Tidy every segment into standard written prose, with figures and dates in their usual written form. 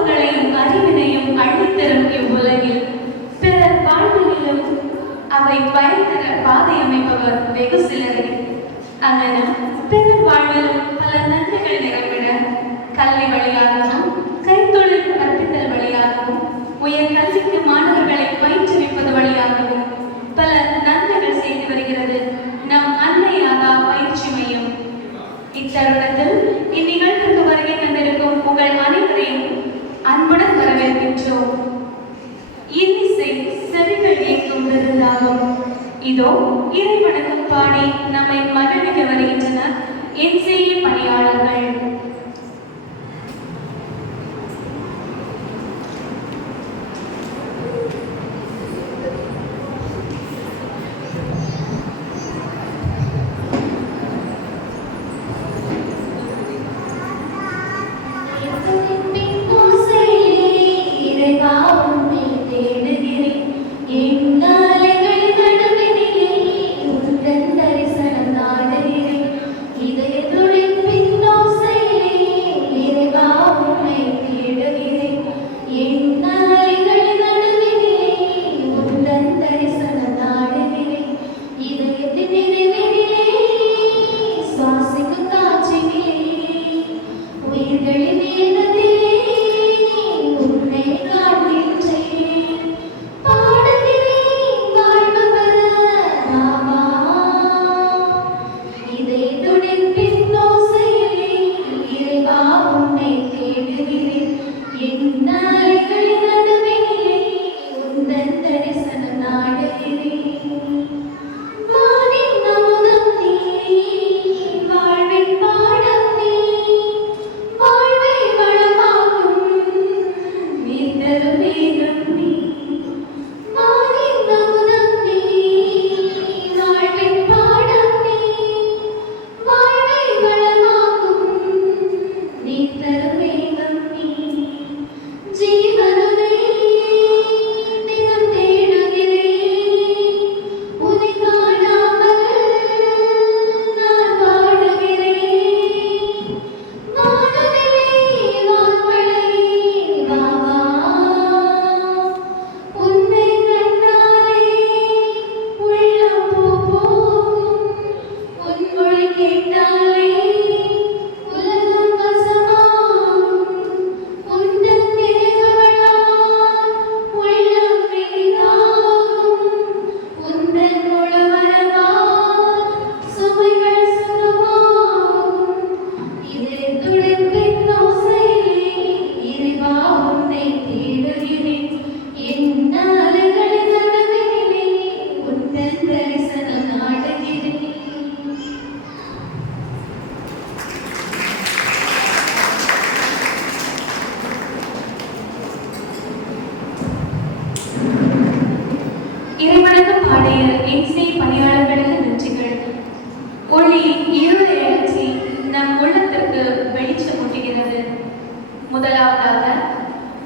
அனுபவங்களையும் அறிவினையும் அள்ளித்தரும் இவ்வுலகில் பிறர் வாழ்விலும் அவை பயன்தர பாதை அமைப்பவர் வெகு சிலரே. அங்கனம் பிறர் வாழ்விலும் பல நன்மைகள் நிறைவிட கல்வி வழியாகவும் கைத்தொழில் கற்பித்தல் வழியாகவும் உயர் கல்விக்கு மாணவர்களை பயிற்றுவிப்பது வழியாகவும் பல நன்மைகள் செய்து வருகிறது நம் அன்னையாதா பயிற்சி மையம். இத்தருணத்தில் இந்நிகழ்வுக்கு வருகை தந்திருக்கும் உங்கள் அனைவரையும் அன்புடன் வரவேற்கின்றோம். இன்னிசை செவிகள் இயக்கும் விருந்தாகும். இதோ இறைவனுக்கு பாடி நம்மை மகிழ்விக்க வருகின்றனர் என்சிஏ பணியாளர்கள்.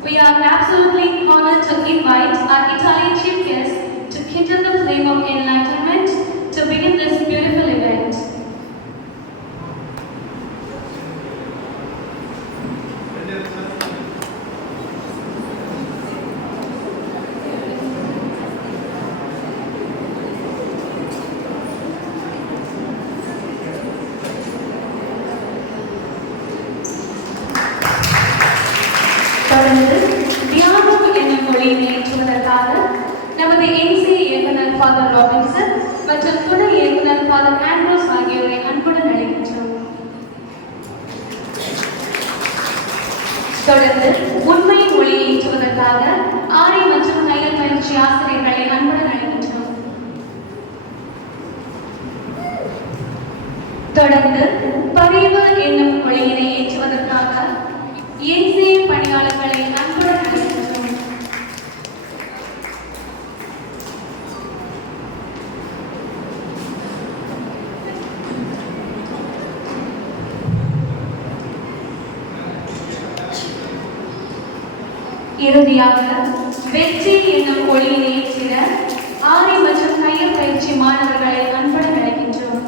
We are absolutely honored to invite our Italian chief guest to kindle the flame of enlightenment to begin this beautiful event. நமது என்சிஏ இயக்குனர் ஃபாதர் ராபின்சன் மற்றும் துணை இயக்குனர் ஃபாதர் ஆண்ட்ரோஸ் ஆகியோரை அன்புடன் அழைக்கின்றோம். தொடர்ந்து உண்மை மொழியை ஏற்றுவதற்காக ஆரி மற்றும் தையல் பயிற்சி ஆசிரியர்களை அன்புடன் அழைக்கின்றோம். தொடர்ந்து பரிவு என்னும் மொழியினை ஏற்றுவதற்காக என்சிஏ பணியாளர்களை அன்புடன் அழைக்கின்றோம். இறுதியாக வெற்றி என்னும் ஒளியினை ஏற்றிட ஆரி மற்றும் தையல் பயிற்சி மாணவர்களை அன்புடன் அழைக்கின்றோம்.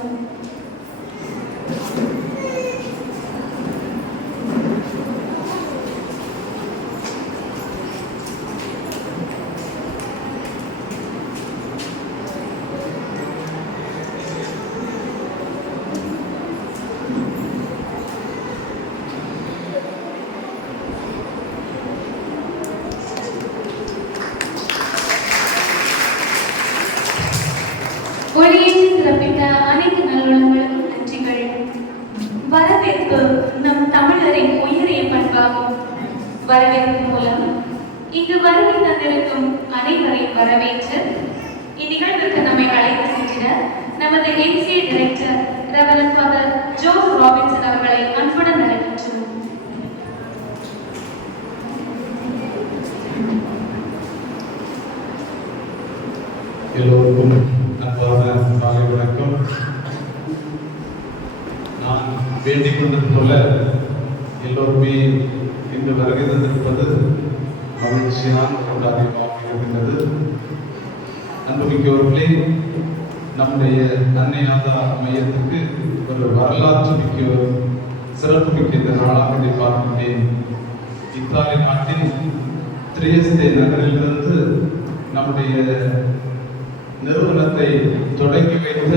நம் தமிழரின் உயரிய பண்பாகும். வரவேற்பு மூலம் இங்கு வருகை தந்திருக்கும் அனைவரையும் வரவேற்று இந்நிகழ்வுக்கு நம்மை அழைத்து சென்ற நமது MCA director reverend father Jose Robinson அவர்களை அன்புடன் வரவேற்கிறோம். எல்லோருக்கும் அன்பான காலை வணக்கம். நான் வேண்டிக் கொண்டது போல எல்லோருமே இன்று வருகை தந்திருப்பது மகிழ்ச்சியான ஒரு காரியமாக இருக்கின்றது. அன்புமிக்கவர்களே, நம்முடைய அன்னையாதா மையத்துக்கு ஒரு வரலாற்று மிக்க சிறப்பு மிக்க இந்த நாளாக இதை பார்க்கின்றேன். இத்தாலி நாட்டின் திரியஸ்தே நகரிலிருந்து நம்முடைய நிறுவனத்தை தொடங்கி வைத்த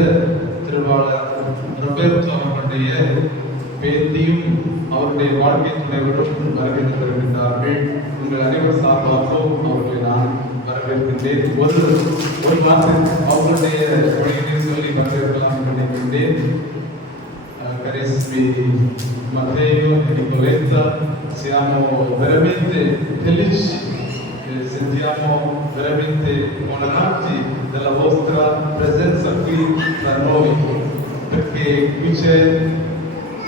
திருவாளர் ரொபேர்டோ அவர்களுடைய பேத்தியும் அவருடைய வாழ்க்கை துணைவரும் வருகை தந்திருக்கின்றார்கள். உங்கள் அனைவர் சார்பாகவும் அவர்களை நான் வரவேற்கின்றேன். ஒரு மாதம் அவர்களுடைய மொழிகளை சொல்லி வரவேற்கலாம் என்று நினைக்கின்றேன். Carissimi Matteo e Nicoletta, siamo veramente felici, sentiamo veramente onorati della vostra presenza qui tra noi, perché qui c'è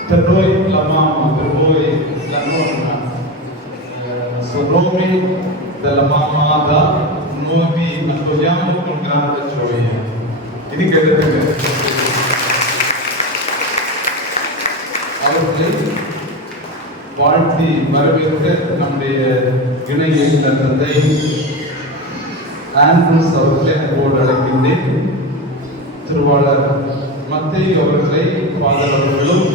per noi la mamma, per voi la nonna. Sono nomi della mamma Ada, noi vi accogliamo con grande gioia. Ini கேட்டுங்க. அவர்களை வாழ்த்தி வரவேற்க நம்முடைய இணை இயக்குனர் தந்தை Andrews அவர்களை அன்போடு அழைக்கின்றேன். திருவாளர் மத்தேயு அவர்களை ஃபாதர் அவர்களும்,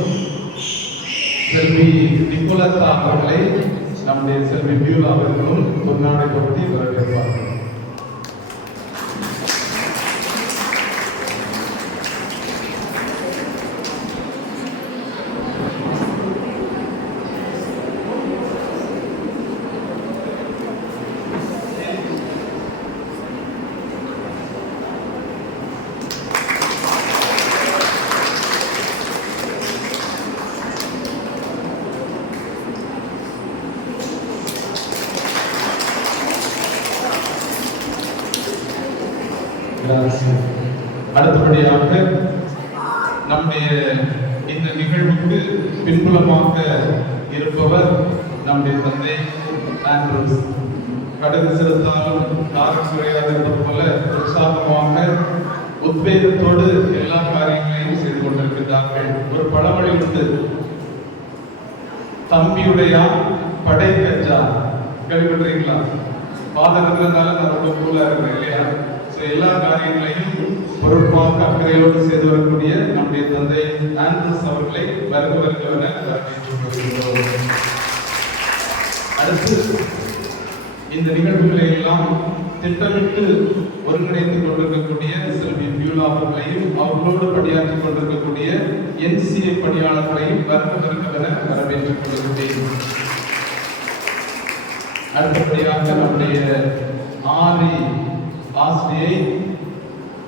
செல்வி நிக்கோலத்தா அவர்களை நம்முடைய செல்வி பியூலா அவர்களும் பொன்னாடை பற்றி வரவேற்பார்கள். அடுத்தபடியாக நம்முடைய இந்த நிகழ்வுக்கு பின்புலமாக இருப்பவர் நம்முடைய தந்தை ஆண்ட்ரூஸ். கடுகு செலுத்தாலும் காரம் குறையாது என்பது போல உற்சாகமாக உத்வேகத்தோடு எல்லா காரியங்களையும் செய்து கொண்டிருக்கிறார்கள். ஒரு பழமொழி உண்டு, தம்பியுடைய படை கஜா. கேள்விப்பட்டிருக்கீங்களா? ஃபாதர் இருக்கிறதுனால நான் ரொம்ப கூலா இருக்கிறேன் இல்லையா? எல்லா காரியங்களையும் பொறுப்பாக அக்கறையோடு செய்து வரக்கூடிய நம்முடைய தந்தை ஆண்ட்ரூஸ் அவர்களை வருகவென வரவேற்கிறோம். அடுத்து இந்த நிகழ்வுகளை எல்லாம் திட்டமிட்டு ஒருங்கிணைத்துக் கொண்டிருக்கக்கூடிய செல்வி பியூலா அவர்களையும் அவர்களோடு பணியாற்றிக் கொண்டிருக்கக்கூடிய NCA பணியாளர்களையும் வருகவென வரவேற்றுக் கொள்கிறேன். அடுத்தபடியாக நம்முடைய ஆசிரியை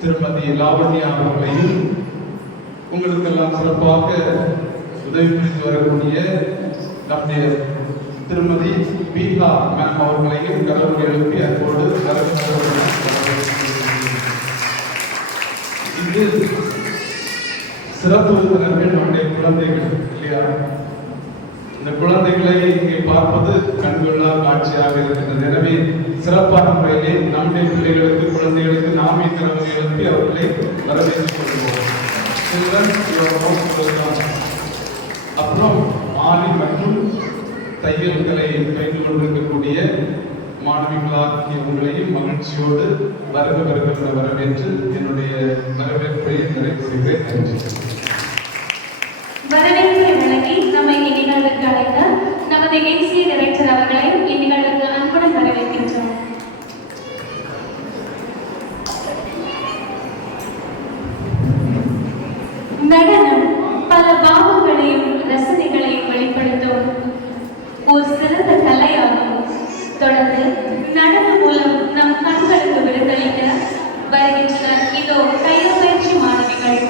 திருமதி லாவண்யா அவர்களையும் உங்களுக்கெல்லாம் சிறப்பாக உதவி புரிந்து வரக்கூடிய நம்முடைய திருமதி பீகா மேம் அவர்களையும் கரவொலி எழுப்பி அன்போடு இது சிறப்பு விருந்தினர்கள் நம்முடைய குழந்தைகள் இல்லையா? இந்த குழந்தைகளை இங்கே பார்ப்பது கண்கொள்ளா காட்சியாக இருக்கின்றது. எனவே சிறப்பான முறையிலே நம்முடைய பிள்ளைகளுக்கு குழந்தைகளுக்கு நாமே கரவொலி எழுப்பி அவர்களை வரவேற்றுக் கொள்வோம். அப்புறம் ஆணி மற்றும் தையல்களை பயின்று கொண்டிருக்கக்கூடிய மாணவிகளாகிய உங்களையும் மகிழ்ச்சியோடு வருக வரவேற்று என்னுடைய வரவேற்பை நிறைவு செய்கிறேன். நன்றி. வரவேற்பை வழங்கி நம்மை இந்நிகழ்வுக்கு அழைத்த நமது MCA டைரக்டர் அவர்களை இந்நிகழ்வுக்கு அன்புடன் வரவேற்கின்றோம். நடனம் பல பாவங்களையும் ரசனைகளையும் வெளிப்படுத்தும் ஒரு சிறந்த கலையாகும். தொடர்ந்து நடனம் மூலம் நம் கண்களுக்கு விருந்தளிக்க வருகின்றனர் இதோ கையப்பயிற்சி மாணவிகள்.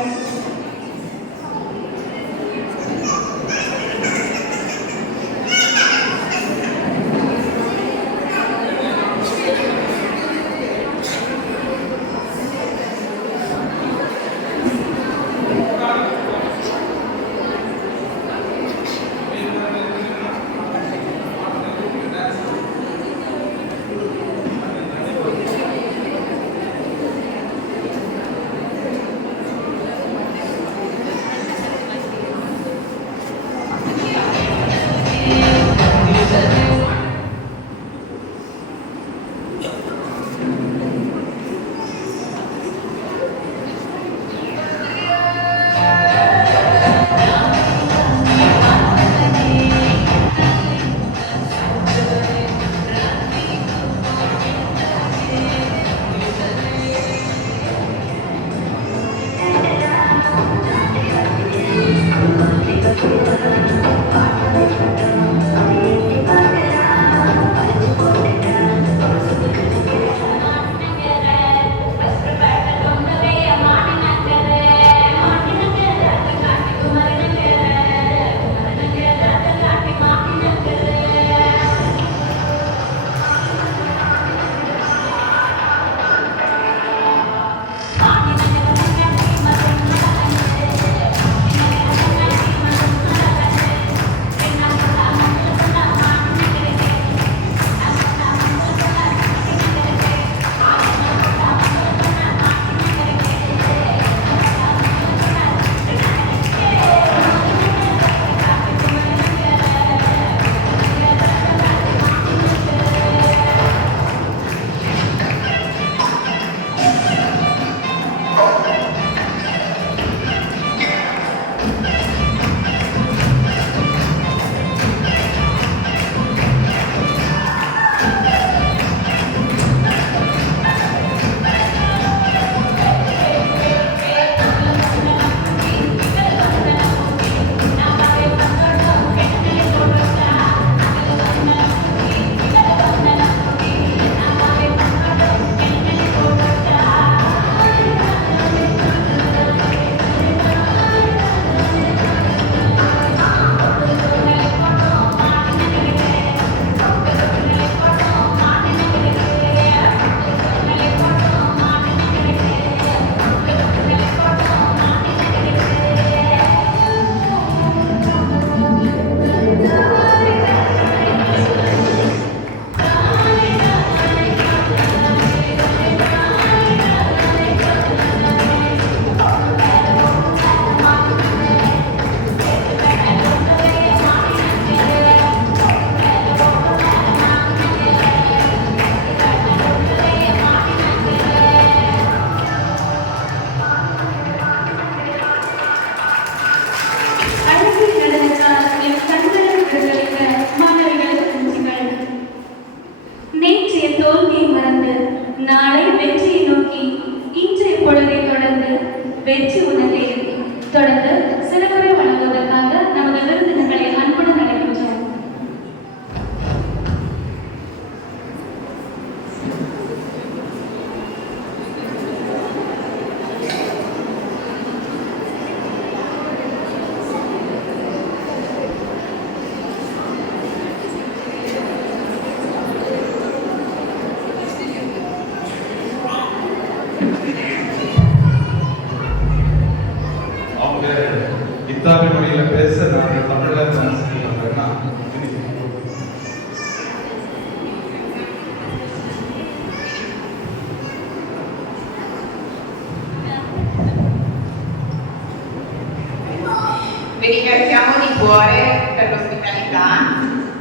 Milan.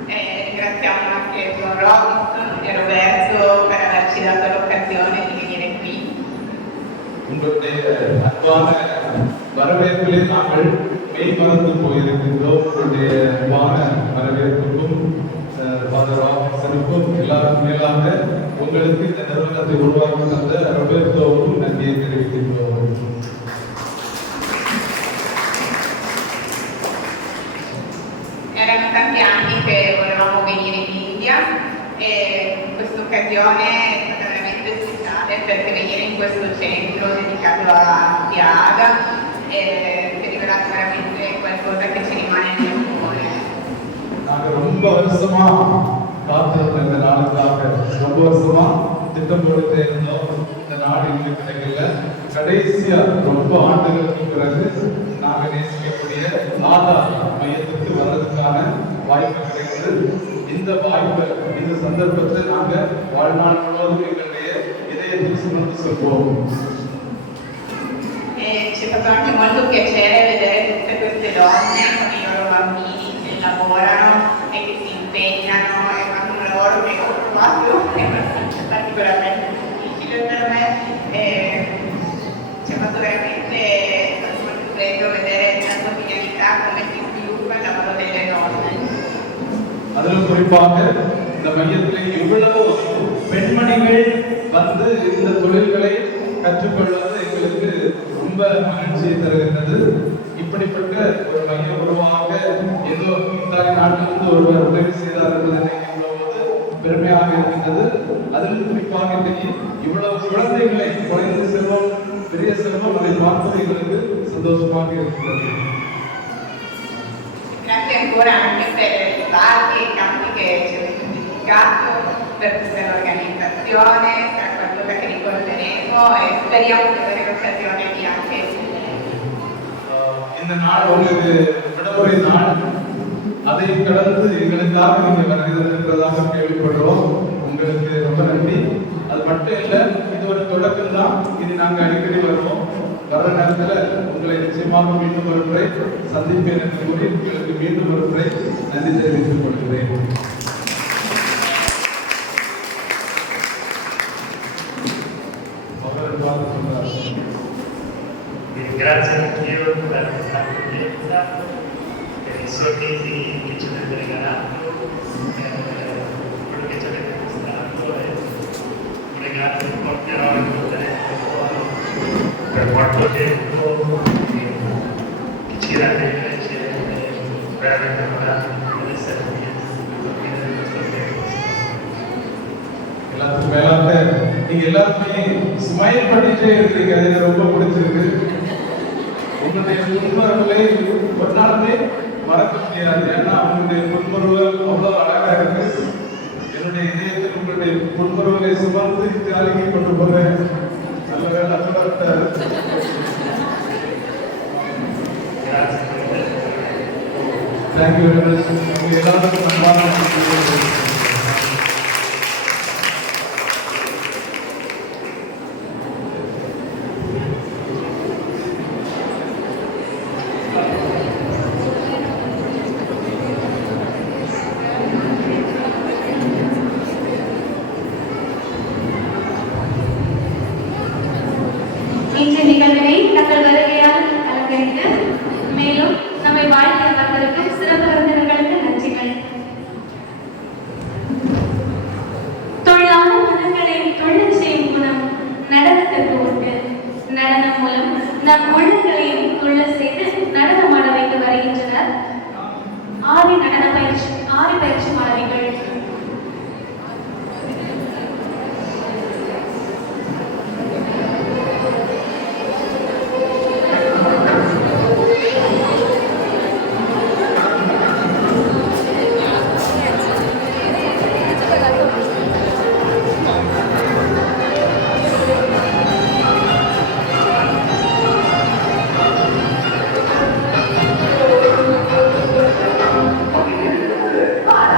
Ringraziamo anche John Robinson e Roberto per averci dato l'occasione di venire qui. உங்களுடைய அன்பான வரவேற்பிலே நாங்கள் மெய்மறந்து போயிருக்கின்றோம். உங்களுடைய அன்பான வரவேற்புக்கும் ஃபாதர் ஆஃபீஸருக்கும் எல்லாருக்கும் மேலாக உங்களுக்கு இந்த நிறுவனத்தை உருவாக்கி தந்த ரொபர்டோவுக்கும் நன்றியை தெரிவிக்கின்றோம். Erano tanti anni che volevamo venire in India e questa occasione è stata veramente speciale perché venire in questo centro dedicato a Tiaga è rivelato veramente qualcosa che ci rimane nel cuore. நாங்கள் ரொம்ப வருஷமா காத்திருந்த இந்த நாளுக்காக ரொம்ப வருஷமா திட்டம் போட்டுட்டே இருந்தோம். இந்த நாடு எங்களுக்கு கிடைக்கல. கடைசியா ரொம்ப ஆண்டுகளுக்கு பிறகு நாங்கள் நேசிக்கக்கூடிய ஆதார் மையத்திற்கு வர்றதுக்கான வாய்ப்பு கிடைக்கிறது. இந்த வாய்ப்பு இந்த சந்தர்ப்பத்தை நாங்கள் வாழ்நாள் முழுவதும் எங்களுடைய இதயத்தில் சுமந்து சொல்வோம். Ci è fatto anche molto piacere vedere tutte queste donne con i loro bambini che lavorano e che si impegnano e fanno un lavoro che ho trovato particolarmente difficile per me. Ci ha fatto veramente molto bello vedere la quotidianità come si sviluppa il lavoro delle donne. அதிலும் குறிப்பாக இந்த மையத்தில் இவ்வளவு பெண்மணிகள் வந்து இந்த தொழில்களை கற்றுக்கொள்வது எங்களுக்கு ரொம்ப மகிழ்ச்சியை தருகின்றது. இப்படிப்பட்ட ஒரு மையம் உருவாக ஏதோ இத்தாலி நாட்டிலிருந்து ஒருவர் உதவி செய்தார் என்பதை நினைக்கின்ற போது பெருமையாக இருக்கின்றது. அதில் குறிப்பாக இன்றைக்கு இவ்வளவு குழந்தைகளை குறைந்த செல்வம் பெரிய செல்வம் அதை பார்ப்பது எங்களுக்கு சந்தோஷமாக இருக்கின்றது. Grazie ancora anche per i parchi e i campi che ci avete dedicato, per tutta l'organizzazione, per qualcosa che ricorderemo e speriamo di avere l'occasione di anche இந்த நாள் உங்களுக்கு விடுமுறை நாள். அதை கடந்து எங்களுக்காக நீங்க வருகிறதாக கேள்விப்படுறோம். உங்களுக்கு ரொம்ப நன்றி. அது மட்டும் இல்லை, இது ஒரு தொடக்கம் தான். இது நாங்கள் அடிக்கடி வருவோம். வர்ற நேரத்தில் உங்களை நிச்சயமாக மீண்டும் ஒரு முறை சந்திப்பேன் என்று கூறி உங்களுக்கு மீண்டும் ஒரு முறை நன்றி தெரிவித்துக் கொள்கிறேன். Ringrazio anch'io per questa accoglienza, per i sorrisi che ci avete regalato, quello che ci avete mostrato e un regalo che porterò in tutte le cuore per quanto tempo che ci rende invece veramente onorati essere qui in questo tempo. எல்லாத்துக்கும் மேலாக நீங்க எல்லாருமே smile பண்ணிட்டே இருக்கீங்க. எனக்கு ரொம்ப பிடிச்சிருக்கு. உங்களுடைய புன்முறுவலை ஒரு நாளுமே மறக்க முடியாது. ஏன்னா உங்களுடைய புன்முறுவல் அவ்வளவு அழகா இருக்கு. என்னுடைய இதயத்தில் உங்களுடைய புன்முறுவலை சுமந்து இத்தாலிக்கு கொண்டு போறேன். நல்ல வேலை தேங்க்யூ வெரி மச். உங்க எல்லாருக்கும் நன்றாக இன்றைய நிகழ்வினை தங்கள் வருகையால் அலங்கரித்து மேலும் நம்மை வாழ்க்கை வந்திருக்கும் சிறப்பு விருந்தினர்களுக்கு நன்றிகள். தொழிலான மனங்களை தொழில் செய்யும் குணம் நடனத்திற்கு உண்டு. நடனம் மூலம் நம் உள்ளங்களையும் துள்ள செய்து நடனமாட வைத்து வருகின்றனர் ஆறு பயிற்சி மாணவிகள். Para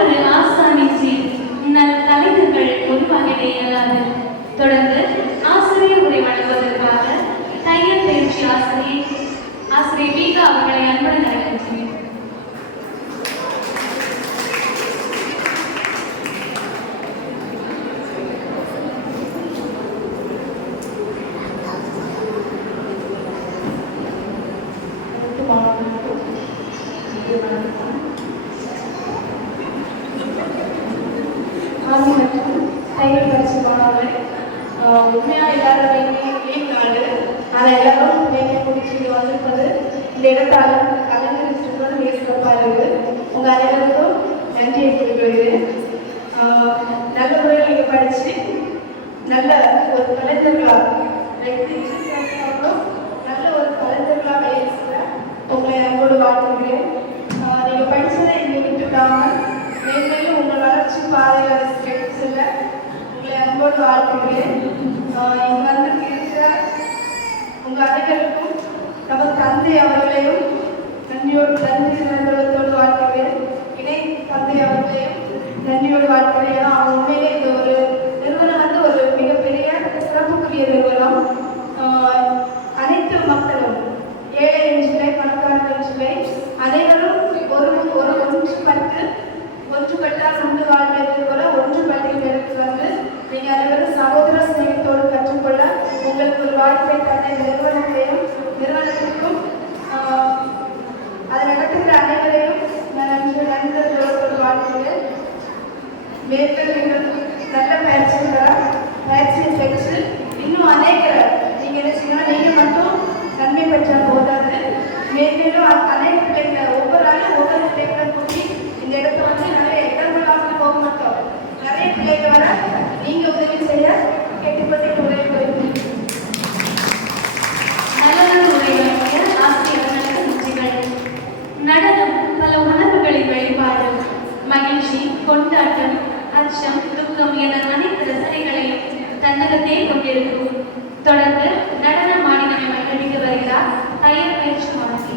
ஒரு ஆசானின்றி நல் கலைஞர்கள் உருவாகிட இயலாது. தொடர்ந்து ஆசிரியர் உரை வழங்குவதற்காக தையல் பயிற்சி ஆசிரியர் வீகா அவர்களை அன்புடன் அழைக்கின்றேன். ஆசி மற்றும் தையல் பயிற்சி மாணவர்கள் உண்மையாக எல்லாரும் லீவ் நாடு ஆனால் எல்லாரும் வேலையை முடிச்சு இங்கே வந்திருப்பது இந்த இடத்தால் அலங்கரிச்சிருப்பது மிக சிறப்பாக இருக்குது. உங்கள் அனைவருக்கும் நன்றியை குறிப்பிடுகிறேன். நல்ல முறையில் நீங்கள் படித்து நல்ல ஒரு கலைஞர்களாக நல்ல ஒரு கலைஞர்களாக வெளியேற்ற உங்களை அன்போடு வாழ்த்துகிறேன். நீங்கள் படித்ததை இங்கே விட்டுட்டாமல் மேலும் உங்கள் வளர்ச்சி பாதைகளை செல்ல உங்களை அன்போடு வாழ்த்துகிறேன். இங்கு வந்து இருக்கிற உங்கள் அனைவருக்கும் நமது தந்தை அவர்களையும் நன்றி நண்பர்களோடு வாழ்த்துகிறேன். இணை தந்தை அவர்களையும் நன்றியோடு வாழ்த்துகிறேன். ஏன்னா அவங்க உண்மையிலே இந்த ஒரு நிறுவனம் வந்து ஒரு மிகப்பெரிய சிறப்புக்குரிய நிறுவனம். அனைத்து மக்களும் ஏழை என்றில்லை, பணக்காரர் என்றில்லை, அனைவரும் ஒன்றுபட்டால் உண்டு வாழ்வது போல ஒன்றுபட்டில் எடுத்து வந்து நீங்கள் அனைவரும் சகோதர சிநேகத்தோடு கற்றுக்கொள்ள உங்களுக்கு ஒரு வாய்ப்பை தந்த நிறுவனத்திற்கும் அதை நடத்துகிற அனைவரையும் நான் நண்பர்களோடு வாழ்த்துகிறேன். மேற்கொண்டு நீங்கள் நல்ல பயிற்சியை பெற்று இன்னும் அநேக நீங்கள் என்ன செய்யணும், நீங்கள் மட்டும் நன்மை பெற்றால் போதாது, மேலும் அநேக பிள்ளைகளை ஒவ்வொரு நாளும் ஒவ்வொரு பிள்ளைகளை கூட்டி இந்த இடத்த வந்து நிறைய இடங்களாக போக மாட்டோம். நிறைய பிள்ளைகள் வர நீங்கள் உதவி செய்ய கேட்டுக்கொண்டு உதவி வருகிறேன். நல்ல உரை வழங்கிய ஆசிரியர்களுக்கு நன்றிகள். நடனம் பல உணர்வுகளின் வெளிப்பாடு. மகிழ்ச்சி, கொண்டாட்டம், அச்சம், துக்கம் என அனைத்து ரசனைகளையும் தன்னகத்தே கொண்டிருக்கும். தொடர்ந்து நடனம் ஆடி நம்மை மகிழ்விக்க வருகிறார் தையல் பயிற்சி மாணவி.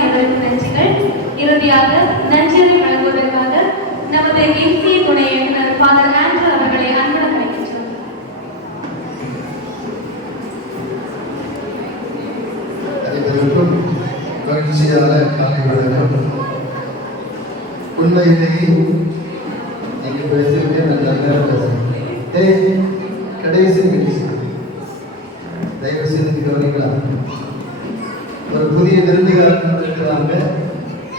அனைவருக்கும் நன்றிகள். இறுதியாக நன்றியை வழங்குவதற்காக நமது எம்சிஏ துணை இயக்குனர் ஃபாதர் ஆண்ட்ரூ அவர்களை அன்புடன் அழைக்கின்றோம். அனைவருக்கும் மகிழ்ச்சியான காலை வணக்கம். உண்மையிலேயே நீங்க பேசுறீங்க, நல்லா பேசுறேன். கடைசி நிகழ்ச்சி தயவு செய்து கவனிங்களா? ஒரு புதிய விருந்தினர் இருக்கிறாங்க,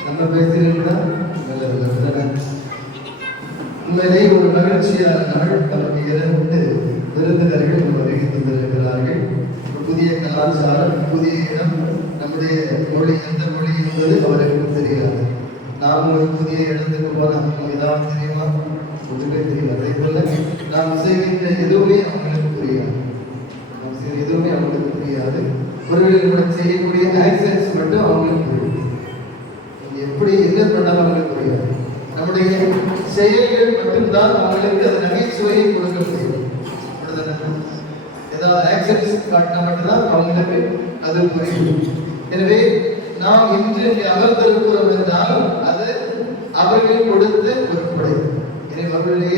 நம்ம பேசுறீங்கன்னா நல்லது. உண்மையிலேயே ஒரு மகிழ்ச்சியான நாள். நமக்கு 2 விருந்தினர்கள் வருகை தந்திருக்கிறார்கள். புதிய கலாச்சாரம், புதிய இடம், நம்முடைய மொழி எந்த மொழி என்பது அவருக்கு தெரியாது. நாம் ஒரு புதிய இடத்துக்கு போனால் நமக்கு ஏதாவது தெரியுமா? ஒன்றுமே தெரியாது. அதே போல நாம் செய்கின்ற எதுவுமே அவங்களுக்கு புரியாது. நாம் செய்கிற எதுவுமே அவங்களுக்கு புரியாது. ஒருவேளை நம்ம செய்யக்கூடிய ஆக்சன்ஸ் மட்டும் அவங்களுக்கு புரியும். எப்படி என்ன பண்ணாலும் அவங்களுக்கு புரியாது. நம்முடைய செயல்கள் மட்டும்தான் அவங்களுக்கு அது நகைச்சுவையை கொடுக்க முடியும். ஏதாவது ஆக்சன்ஸ் காட்டினா மட்டும்தான் அவங்களுக்கு அது புரியும். எனவே நாம் இன்று அமர்ந்திருக்கிறோம் என்றால் அது அவர்கள் கொடுத்த ஒரு கொடை. எனவே அவர்களுடைய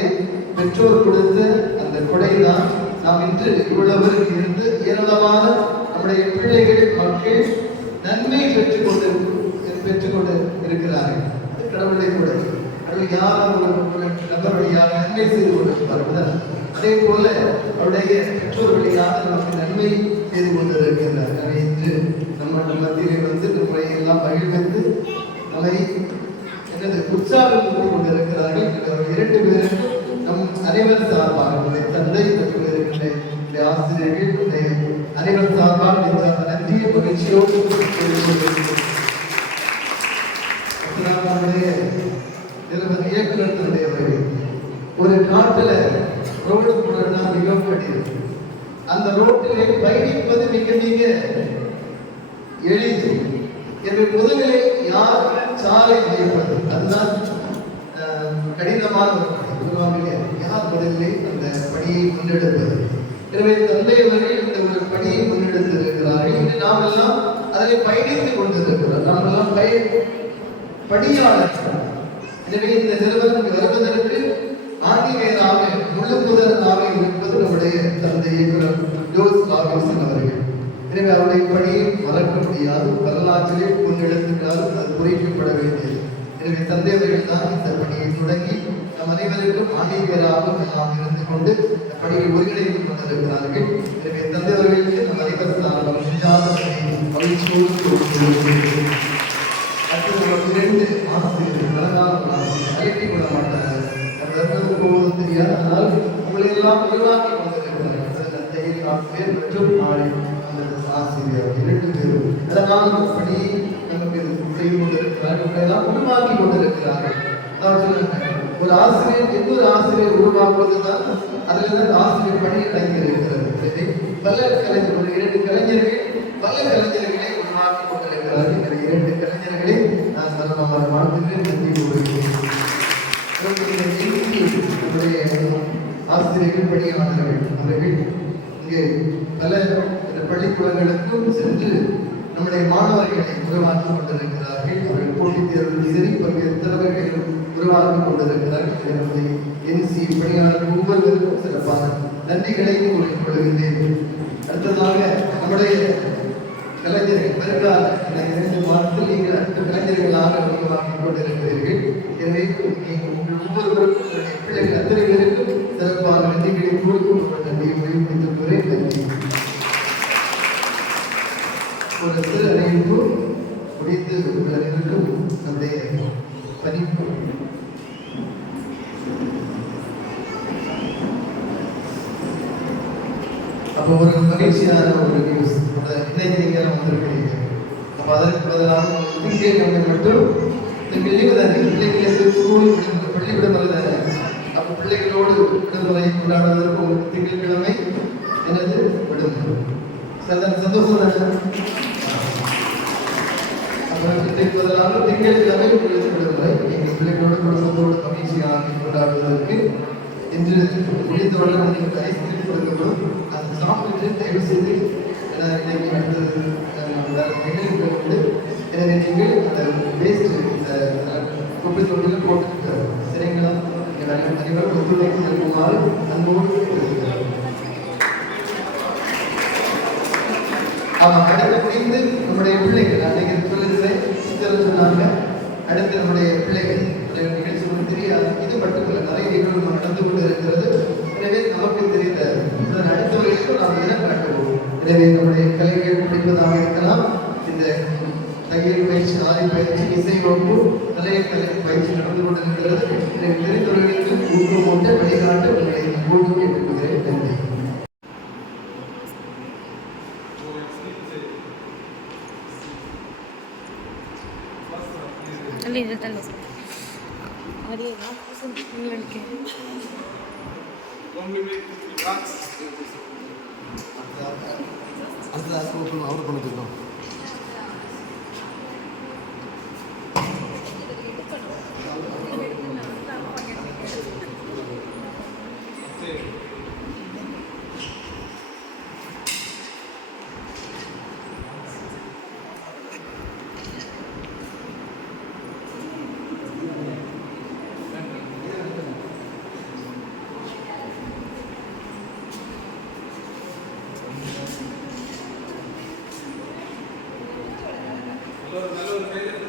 பெற்றோர் கொடுத்த அந்த கொடை தான் நாம் இன்று இவ்வளவு இருந்து ஏராளமான நம்முடைய பிள்ளைகள் மக்கள் நன்மை பெற்றுக்கொண்டு இருக்கிறார்கள். அது கடவுளுடைய கொடை. கடவுள் யார் ஒரு நபர் வழியாக நன்மை செய்து கொண்டிருப்பார்கள். அதே போல அவருடைய பெற்றோர் வழியாக நமக்கு நன்மை செய்து கொண்டிருக்கிறார். எனவே இன்று நம்ம மத்தியிலே வந்து நம்மை எல்லாம் மகிழ்வித்து நம்மை உற்சாகம் கொண்டிருக்கிறார்கள். 2 பேருக்கும் நம் அனைவர் சார்பாக நம்முடைய தந்தை மற்றும் இருக்கின்ற ஆசிரியர்கள் அனைவர் சார்பாக நன்றிய மகிழ்ச்சியோடு நம்முடைய இயக்குநர்களுடைய ஒரு காட்டுல ரோடு போடுறதுனா மிகவும் கடினம். அந்த ரோட்டிலே பயணிப்பது மிக மிக எளிது. எனவே முதலிலே யார் சாலை அமைப்பது, அதுதான் கடினமான ஒரு பணி. யார் முதலிலே அந்த பணியை முன்னெடுப்பது. எனவே தந்தை அவர்கள் இந்த ஒரு பணியை முன்னெடுத்து இருக்கிறார்கள். இன்று நாம் எல்லாம் அதனை பயணித்துக் கொண்டிருக்கிறோம். நாம் எல்லாம் பணியாளர்கள். எனவே இந்த நிறுவனம் வருவதற்கு ஆணிவேராக முழு முதலாக இருப்பது நம்முடைய தந்தை ஜோஸ் ராபின்சன் அவர்கள். எனவே அவருடைய பணியை மறக்க முடியாது. வரலாற்றிலே முன்னெடுத்துட்டாலும் அது குறைக்கப்பட வேண்டியது. எனவே தந்தை அவர்கள் தான் இந்த பணியை தொடங்கி நம் அனைவருக்கும் ஆணிவேராக நாம் இருந்து கொண்டு பணியை ஒருங்கிணைத்துக் கொண்டிருக்கிறார்கள். எனவே தந்தை அவர்களுக்கு நம் அனைவர் மகிழ்ச்சியோடு அடுத்து 2 ஆசிரியர்கள் அழைட்டி கொள்ள மாட்டாங்க. போவதும் தெரியாது. ஆனால் உங்களை எல்லாம் உருவாக்கி கொண்டிருக்கிறார்கள். ஆசிரியர் மற்றும் ஆசிரியர் 2 பேரும் அதனால் பணி நமக்கு செய்து கொண்டிருக்கிறார்கள். உங்களை எல்லாம் உருவாக்கி கொண்டிருக்கிறார்கள். ஒரு ஆசிரியர் இன்னொரு ஆசிரியர் உருவாக்குவதுதான் அதில் ஆசிரியர் பணி அடங்கியிருக்கிறது. பல கலைஞர், ஒரு 2 கலைஞர்கள் பல கலைஞர்களை உருவாக்கி கொண்டிருக்கிறார்கள். 2 கலைஞர்களை நான் சரணமாக வாழ்த்துகிறேன். நன்றி கூறுகிறேன். ஆசிரியர்கள் பணியாளர்கள் அவர்கள் இங்கே பல பள்ளிக்கூடங்களுக்கும் சென்று நம்முடைய மாணவர்களை உருவாக்கி கொண்டிருக்கிறார்கள். அவர்கள் போட்டித் தேர்வில் சரி பல்வேறு உருவாக்கி கொண்டிருக்கிறார்கள். நம்முடைய NC பணியாளர்கள் ஒவ்வொருவருக்கும் சிறப்பான நன்றிகளை கூறிக் கொள்கின்றேன். அடுத்ததாக நம்முடைய கலைஞர்கள் வருங்கால 2 மாதத்தில் நீங்கள் அடுத்த கலைஞர்களாக உருவாக்கி கொண்டிருக்கிறீர்கள். எனவே உங்கள் ஒவ்வொருவருக்கும் பிள்ளைகள் அத்தனை பேருக்கும் சிறப்பான நன்றிகளை கூறும் நன்றியை முடித்துக் நன்றி. ஒரு சிறு அறிவிப்பு முடித்து இருக்கும் நம்முடைய பதிப்பு அப்போ ஒரு மகிழ்ச்சியான ஒரு நியூஸ். இன்னைக்கு நீங்கள் வந்திருக்கிறீங்க. அப்போ அதற்கு பதிலாக திங்கட்கிழமை மட்டும் லீவு தானே, பிள்ளைங்களுக்கு ஸ்கூல் பள்ளி விடுமுறை தானே. அப்போ பிள்ளைகளோடு விடுமுறை கொண்டாடுவதற்கு உங்களுக்கு திங்கட்கிழமை எனது விடுமுறை. சந்தோஷம் தானே. அப்புறம் இன்றைக்கு பதிலாக திங்கட்கிழமை உங்களுக்கு விடுமுறை. எங்கள் பிள்ளைகளோடு குடும்பத்தோடு மகிழ்ச்சியாக கொண்டாடுவதற்கு இன்று முடித்தவுடன் நீங்கள் ஐஸ்கிரீம் கொடுக்கப்படும். அதை சாப்பிட்டு தயவு செய்து இன்னைக்கு அடுத்தது வேறு நிகழ்வுகள் எனவே நீங்கள் அந்த வேஸ்ட் இந்த குப்பை தொட்டியில் போட்டு சரிங்களா? நீங்கள் அனைவரும் ஒத்துழைப்பு നൽകുமாறு அன்போடு கேட்டுக்கொள்கிறேன். ஆமாம், அடுத்து முடிந்து நம்முடைய பிள்ளைகள் அன்னைக்கு சொல்லுகிறேன் சித்தர் சொன்னாங்க. அடுத்து நம்முடைய பிள்ளைகள் நிகழ்ச்சி ஒன்று தெரியாது. இது மட்டுமல்ல, நிறைய நிகழ்வு நடந்து கொண்டு இருக்கிறது. எனவே நமக்கு தெரிந்த அடுத்தவர்களுக்கு நாம் இனம் காட்டுவோம். எனவே நம்முடைய கலைஞர் படிப்பதாக இருக்கலாம், இந்த தையல் பயிற்சி, ஆதி பயிற்சி, இசை வகுப்பு, நிறைய கலை பயிற்சி நடந்து கொண்டிருக்கிறது. எனவே தெரிந்தவர்களுக்கு ஊக்கமூட்ட வழிகாட்ட உங்களை ஊக்கம் கேட்டுக்கொள்கிறேன். நன்றி. அவர் பண்ணிருக்கோம். நல்ல ஒரு